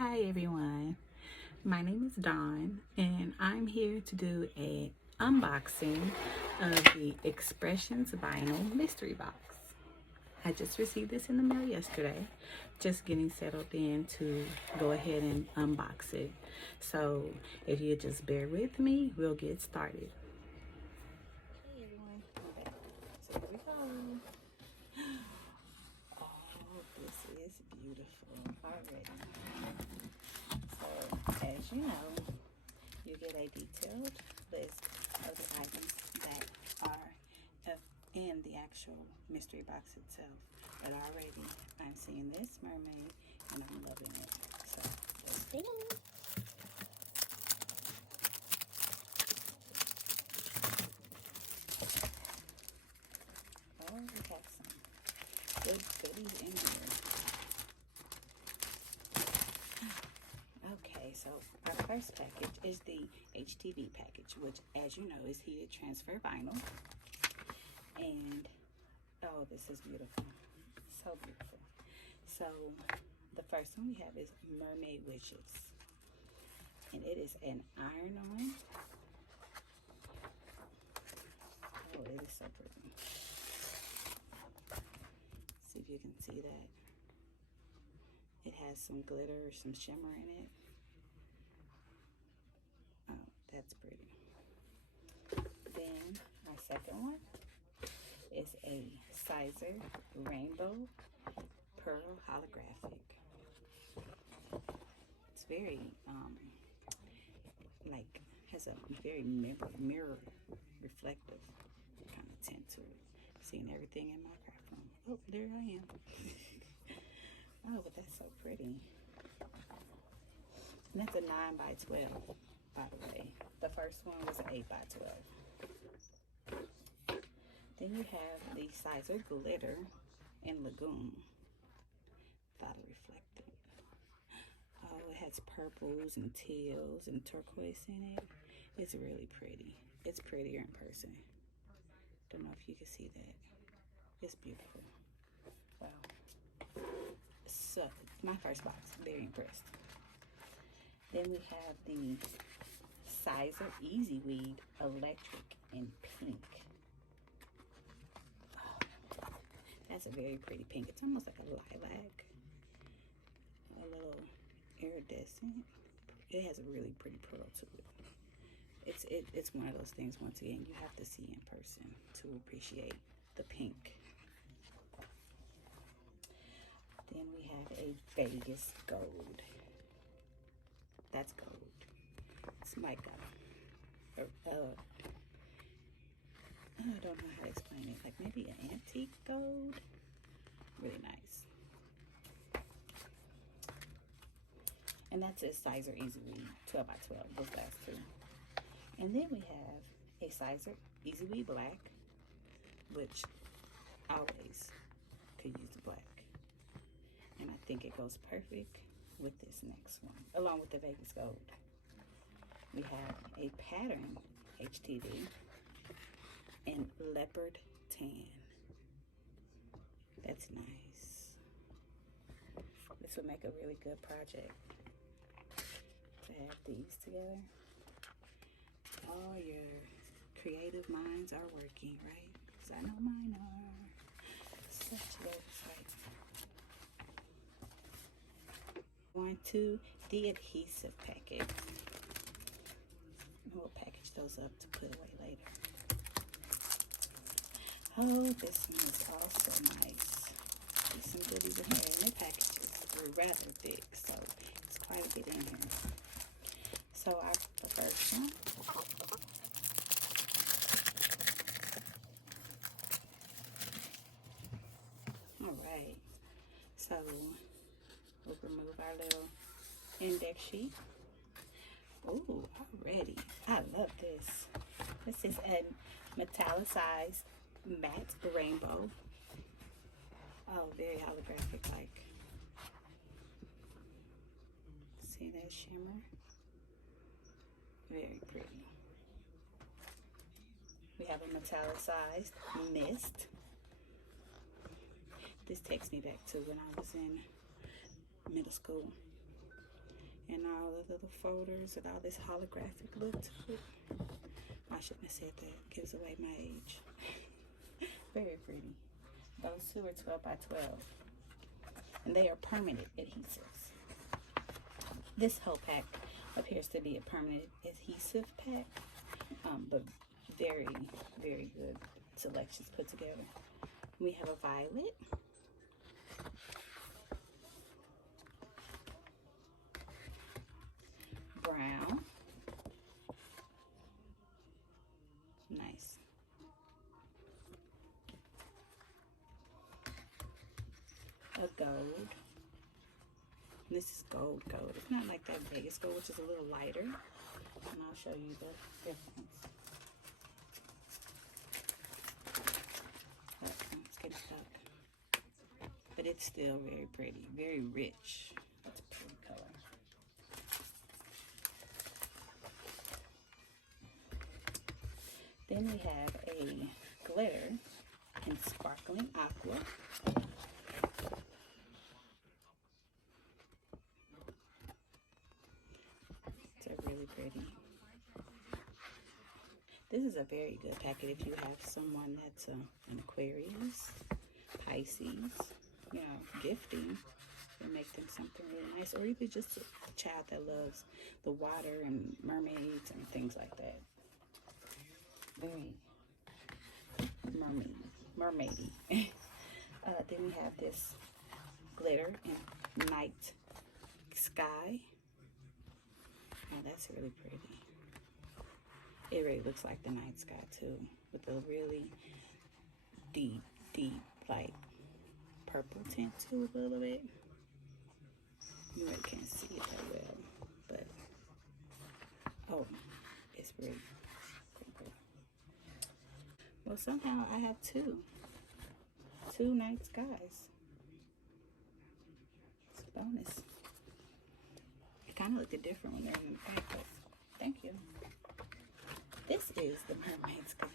Hi everyone, my name is Dawn and I'm here to do an unboxing of the Expressions Vinyl Mystery Box. I just received this in the mail yesterday, just getting settled in to go ahead and unbox it. So if you just bear with me, we'll get started. Hey everyone, I'm back. So here we go. Oh, this is beautiful already. So, as you know, you get a detailed list of the items that are in the actual mystery box itself. But already, I'm seeing this mermaid and I'm loving it. So, let's go. Oh, we have some good goodies in here. Okay, so our first package is the HTV package, which, as you know, is heated transfer vinyl. And oh, this is beautiful, so beautiful. So the first one we have is Mermaid Wishes, and it is an iron-on. Oh, it is so pretty. See if you can see that. It has some glitter, some shimmer in it. Oh, that's pretty. Then our second one is a Sizer Rainbow Pearl Holographic. It's very like has a very mirror reflective kind of tint to it. Seeing everything in my craft room. Oh, there I am. Oh, but that's so pretty. And that's a 9 by 12, by the way. The first one was an 8 by 12. Then you have the Sizer Glitter in Lagoon. Bottle reflective. Oh, it has purples and teals and turquoise in it. It's really pretty. It's prettier in person. Don't know if you can see that. It's beautiful. Wow. So, my first box. Very impressed. Then we have the Sizer Easy Weed Electric in pink. Oh, that's a very pretty pink. It's almost like a lilac. A little iridescent. It has a really pretty pearl to it. It's one of those things, once again, you have to see in person to appreciate the pink. Then we have a Vegas Gold. That's gold. It's like I don't know how to explain it. Like maybe an antique gold. Really nice. And that's a Sizer Easy Weed 12 by 12. Those last two. And then we have a Sizer Easy Weed Black, which always could use the black. And I think it goes perfect with this next one, along with the Vegas Gold. We have a Pattern HTV in Leopard Tan. That's nice. This would make a really good project to have these together. All your creative minds are working, right? Because I know mine are. Such a website. Going to the adhesive packet. We'll package those up to put away later. Oh, this one is also nice. There's some goodies in here, and the packages are rather thick, so it's quite a bit in here. So the first one. All right. So we'll remove our little index sheet. Ooh, already. I love this. This is a metallicized matte rainbow. Oh, very holographic like. See that shimmer? Very pretty. We have a metallicized mist. This takes me back to when I was in middle school. And all the little folders and all this holographic look to it. I shouldn't have said that. Gives away my age. Very pretty. Those two are 12 by 12. And they are permanent adhesives. This whole pack appears to be a permanent adhesive pack. But very, very good selections put together. We have a violet. Brown. Nice. A gold. This is gold. It's not like that Vegas gold, which is a little lighter. And I'll show you the difference. It's getting stuck. But it's still very pretty. Very rich. It's a pretty color. Then we have a glitter in sparkling aqua. It's really pretty. This is a very good packet if you have someone that's an Aquarius, Pisces, you know, gifting. And make them something really nice, or even just a child that loves the water and mermaids and things like that. Very mermaidy. Then we have this glitter in night sky. Oh, that's really pretty. It really looks like the night sky too, with a really deep like purple tint to it a little bit. You really can't see it that well, but oh, it's really pretty. Well, somehow I have two night skies. It's a bonus. It kind of looked different when they're in the pack, but thank you. This is the mermaid sky,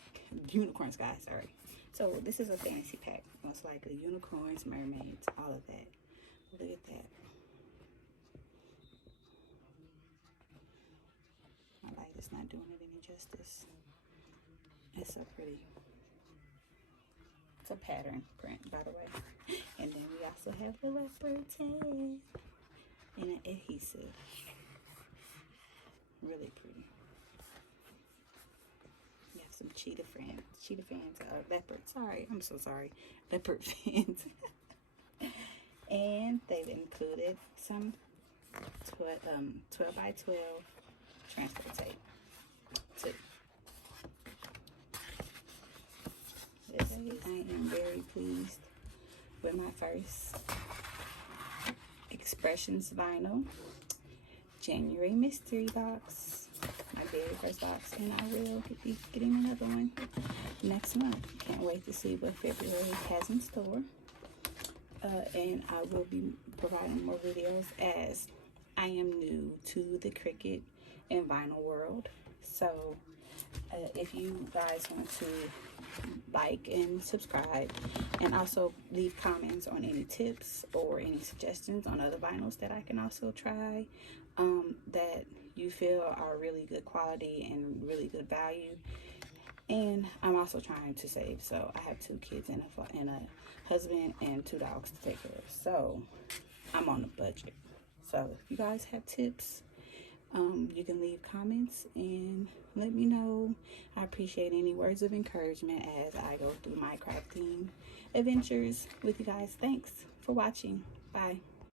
unicorn sky, sorry. So this is a fantasy pack. It's like the unicorns, mermaids, all of that. Look at that. My light is not doing it any justice. It's so pretty. It's a pattern print, by the way. And then we also have the leopard tail and an adhesive. Really pretty. We have some cheetah fans, leopard, sorry, I'm so sorry, leopard fans. And they've included some 12 by 12 transfer tape too. I am very pleased with my first Expressions vinyl January mystery box, my very first box, and I will be getting another one next month. Can't wait to see what February has in store. And I will be providing more videos as I am new to the Cricut and vinyl world. So if you guys want to like and subscribe, and also leave comments on any tips or any suggestions on other vinyls that I can also try, that you feel are really good quality and really good value. And I'm also trying to save, so I have 2 kids and a husband and 2 dogs to take care of, so I'm on a budget. So if you guys have tips, you can leave comments and let me know. I appreciate any words of encouragement as I go through my crafting adventures with you guys. Thanks for watching. Bye.